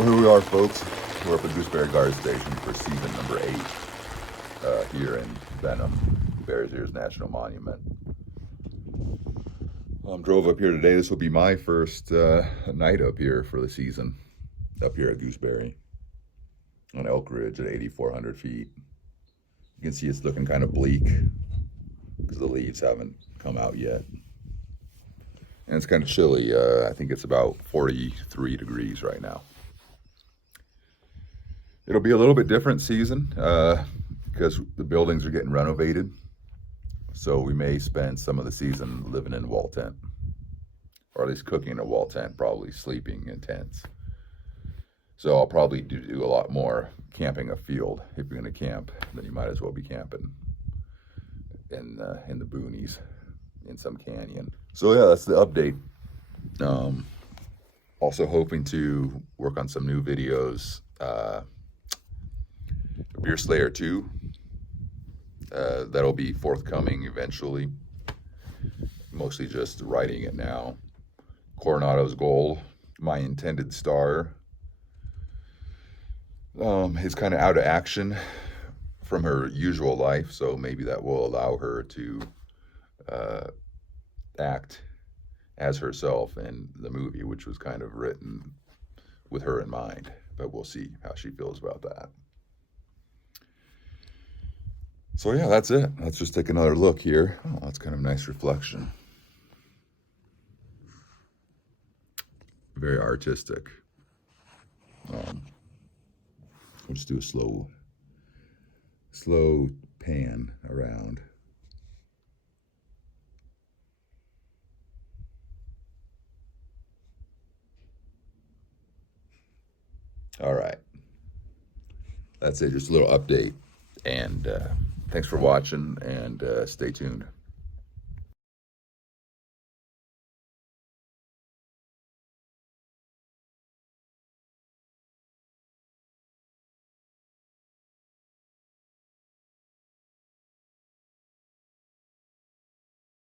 Well, here we are, folks. We're up at Gooseberry Guard Station for season number 8 here in Benham, Bears Ears National Monument. Drove up here today. This will be my first night up here for the season, up here at Gooseberry on Elk Ridge at 8,400 feet. You can see it's looking kind of bleak because the leaves haven't come out yet. And it's kind of chilly. I think it's about 43 degrees right now. It'll be a little bit different season because the buildings are getting renovated. So we may spend some of the season living in a wall tent, or at least cooking in a wall tent, probably sleeping in tents. So I'll probably do a lot more camping afield. If you're going to camp, then you might as well be camping in the boonies, in some canyon. So yeah, that's the update. Also hoping to work on some new videos. Beer Slayer 2, that'll be forthcoming eventually. Mostly just writing it now. Coronado's Goal, my intended star, is kind of out of action from her usual life, so maybe that will allow her to act as herself in the movie, which was kind of written with her in mind. But we'll see how she feels about that. So yeah, that's it. Let's just take another look here. Oh, that's kind of a nice reflection. Very artistic. We'll just do a slow pan around. All right. That's it. Just a little update. And thanks for watching, and stay tuned.